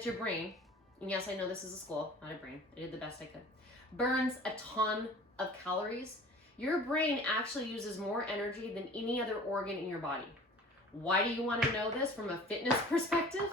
that your brain, and yes, I know this is a skull, not a brain. I did the best I could, burns a ton of calories. Your brain actually uses more energy than any other organ in your body. Why do you want to know this from a fitness perspective?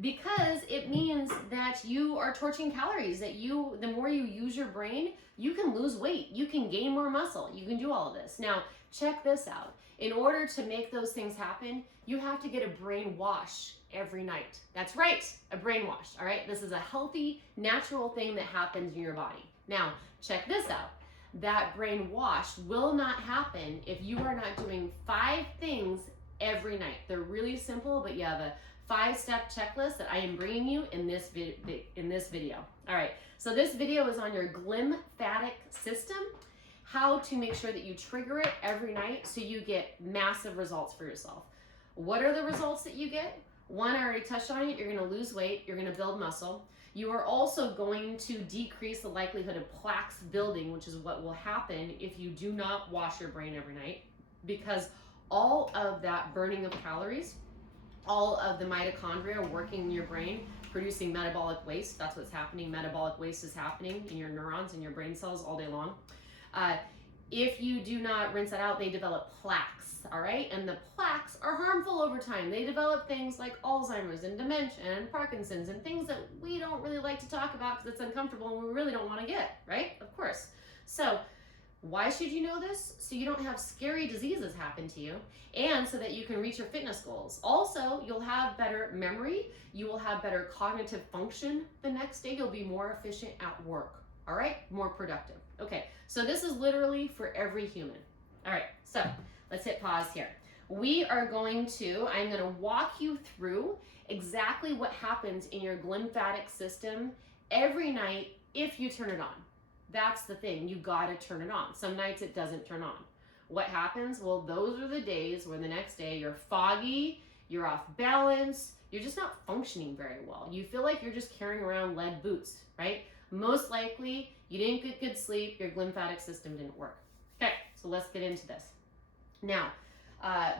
Because it means that you are torching calories, that the more you use your brain, you can lose weight, you can gain more muscle, you can do all of this. Now, check this out. In order to make those things happen, you have to get a brain wash every night. That's right, a brain wash, all right? This is a healthy, natural thing that happens in your body. Now, check this out. That brain wash will not happen if you are not doing 5 things every night. They're really simple, but you have a 5-step checklist that I am bringing you in this video. All right, so this video is on your glymphatic system, how to make sure that you trigger it every night so you get massive results for yourself. What are the results that you get? One, I already touched on it. You're gonna lose weight, you're gonna build muscle. You are also going to decrease the likelihood of plaques building, which is what will happen if you do not wash your brain every night, because all of that burning of calories, all of the mitochondria working in your brain, producing metabolic waste. That's what's happening. Metabolic waste is happening in your neurons and your brain cells all day long. If you do not rinse that out, they develop plaques, all right? And the plaques are harmful over time. They develop things like Alzheimer's and dementia and Parkinson's and things that we don't really like to talk about because it's uncomfortable and we really don't want to get, right? Of course. So why should you know this? So you don't have scary diseases happen to you and so that you can reach your fitness goals. Also, you'll have better memory. You will have better cognitive function the next day. You'll be more efficient at work, all right? More productive. Okay, so this is literally for every human. All right, so let's hit pause here. I'm going to walk you through exactly what happens in your glymphatic system every night if you turn it on. That's the thing, you gotta turn it on. Some nights it doesn't turn on. What happens? Well, those are the days where the next day you're foggy, you're off balance, you're just not functioning very well. You feel like you're just carrying around lead boots, right? Most likely, you didn't get good sleep, your glymphatic system didn't work. Okay, so let's get into this. Now,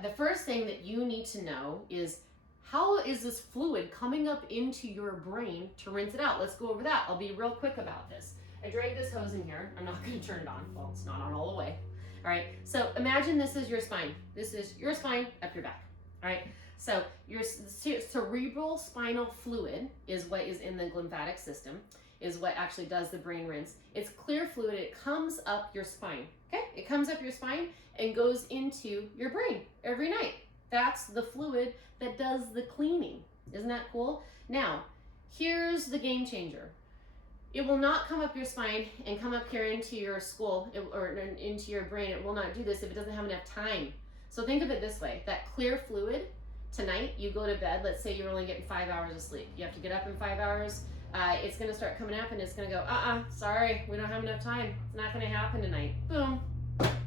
the first thing that you need to know is how is this fluid coming up into your brain to rinse it out? Let's go over that. I'll be real quick about this. I dragged this hose in here. I'm not going to turn it on. Well, it's not on all the way. All right, so imagine this is your spine. This is your spine up your back. All right, so your cerebral spinal fluid is what is in the glymphatic system, is what actually does the brain rinse. It's clear fluid. It comes up your spine. Okay, it comes up your spine and goes into your brain every night. That's the fluid that does the cleaning. Isn't that cool? Now, here's the game changer. It will not come up your spine and come up here into your skull or into your brain. It will not do this if it doesn't have enough time. So think of it this way, that clear fluid, tonight you go to bed, let's say you're only getting 5 hours of sleep. You have to get up in 5 hours. It's gonna start coming up and it's gonna go, sorry, we don't have enough time. It's not gonna happen tonight. Boom,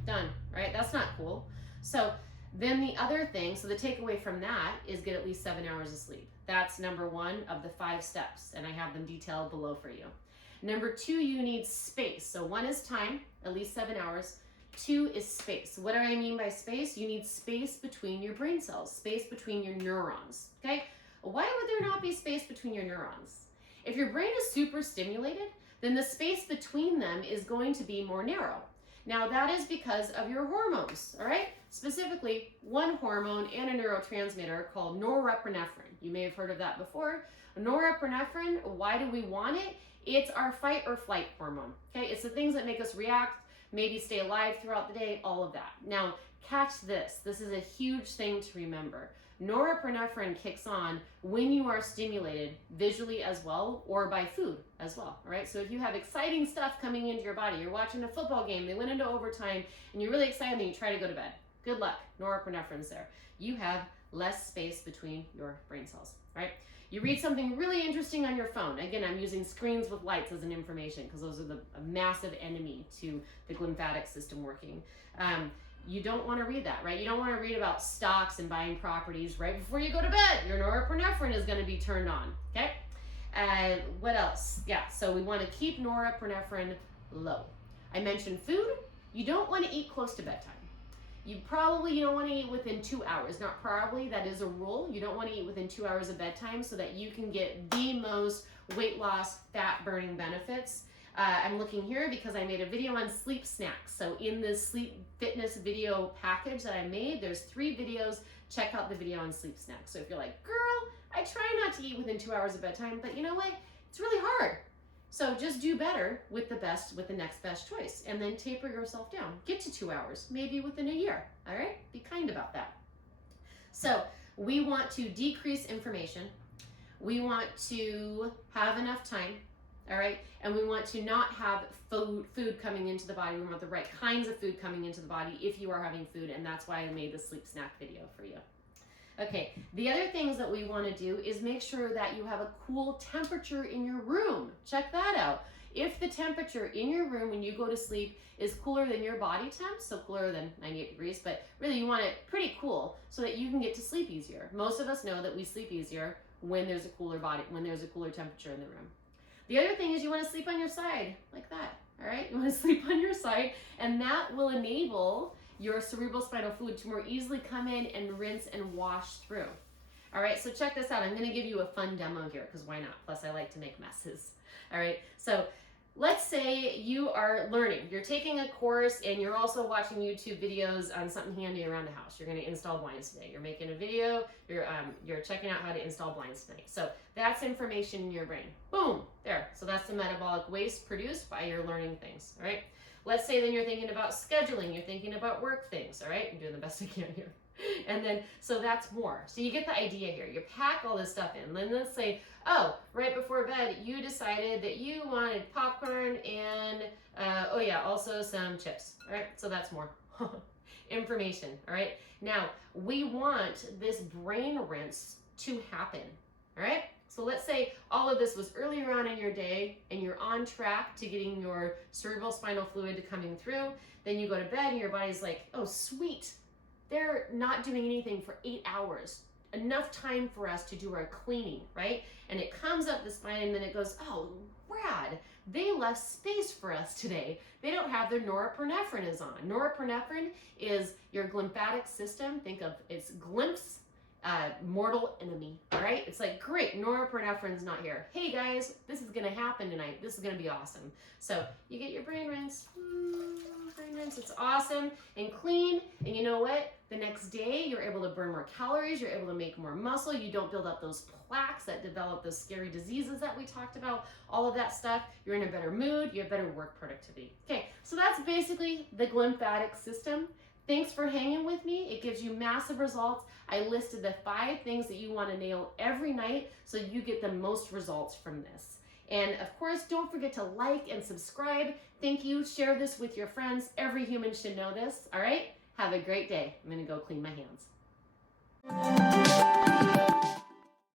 done, right? That's not cool. So then the other thing, so the takeaway from that is get at least 7 hours of sleep. That's number 1 of the 5 steps, and I have them detailed below for you. Number 2, you need space. So 1 is time, at least 7 hours. 2 is space. What do I mean by space? You need space between your brain cells, space between your neurons, okay? Why would there not be space between your neurons? If your brain is super stimulated, then the space between them is going to be more narrow. Now that is because of your hormones, all right? Specifically, one hormone and a neurotransmitter called norepinephrine. You may have heard of that before. Norepinephrine, why do we want it? It's our fight or flight hormone, okay? It's the things that make us react, maybe stay alive throughout the day, all of that. Now, catch this. This is a huge thing to remember. Norepinephrine kicks on when you are stimulated visually as well or by food as well, all right? So if you have exciting stuff coming into your body, you're watching a football game, they went into overtime, and you're really excited and you try to go to bed. Good luck, norepinephrine's there. You have less space between your brain cells, right? You read something really interesting on your phone. Again, I'm using screens with lights as an information because those are a massive enemy to the glymphatic system working. You don't want to read that, right? You don't want to read about stocks and buying properties right before you go to bed. Your norepinephrine is going to be turned on, okay? What else? Yeah, so we want to keep norepinephrine low. I mentioned food. You don't want to eat close to bedtime. You don't want to eat within 2 hours. Not probably, that is a rule. You don't want to eat within 2 hours of bedtime so that you can get the most weight loss, fat burning benefits. I'm looking here because I made a video on sleep snacks. So in the sleep fitness video package that I made, there's 3 videos. Check out the video on sleep snacks. So if you're like, girl, I try not to eat within 2 hours of bedtime, but you know what? It's really hard. So just do better with the next best choice, and then taper yourself down. Get to 2 hours, maybe within a year, all right? Be kind about that. So we want to decrease inflammation. We want to have enough time, all right? And we want to not have food coming into the body. We want the right kinds of food coming into the body if you are having food, and that's why I made the sleep snack video for you. Okay, the other things that we want to do is make sure that you have a cool temperature in your room. Check that out. If the temperature in your room when you go to sleep is cooler than your body temp, so cooler than 98 degrees, but really you want it pretty cool so that you can get to sleep easier. Most of us know that we sleep easier when there's a cooler temperature in the room. The other thing is you want to sleep on your side, like that, all right? You want to sleep on your side, and that will enable your cerebral spinal fluid to more easily come in and rinse and wash through. All right, so check this out. I'm gonna give you a fun demo here, because why not? Plus I like to make messes. All right, so let's say you are learning. You're taking a course and you're also watching YouTube videos on something handy around the house. You're gonna install blinds today. You're making a video, you're checking out how to install blinds tonight. So that's information in your brain. Boom, there. So that's the metabolic waste produced by your learning things, all right? Let's say then you're thinking about scheduling, you're thinking about work things, all right? I'm doing the best I can here. And then, so that's more. So you get the idea here. You pack all this stuff in. Then let's say, oh, right before bed, you decided that you wanted popcorn and, oh yeah, also some chips, all right? So that's more information, all right? Now, we want this brain rinse to happen, all right? So let's say all of this was earlier on in your day and you're on track to getting your cerebral spinal fluid coming through. Then you go to bed and your body's like, oh, sweet. They're not doing anything for 8 hours. Enough time for us to do our cleaning, right? And it comes up the spine and then it goes, oh, rad. They left space for us today. They don't have their norepinephrine is on. Norepinephrine is your glymphatic system. Think of it's glymphs. Mortal enemy, all right? It's like, great, norepinephrine's not here. Hey guys, this is gonna happen tonight. This is gonna be awesome. So you get your brain rinse, it's awesome and clean. And you know what? The next day, you're able to burn more calories, you're able to make more muscle, you don't build up those plaques that develop those scary diseases that we talked about, all of that stuff. You're in a better mood, you have better work productivity. Okay, so that's basically the glymphatic system. Thanks for hanging with me. It gives you massive results. I listed the 5 things that you want to nail every night so you get the most results from this. And of course, don't forget to like and subscribe. Thank you. Share this with your friends. Every human should know this. All right? Have a great day. I'm going to go clean my hands.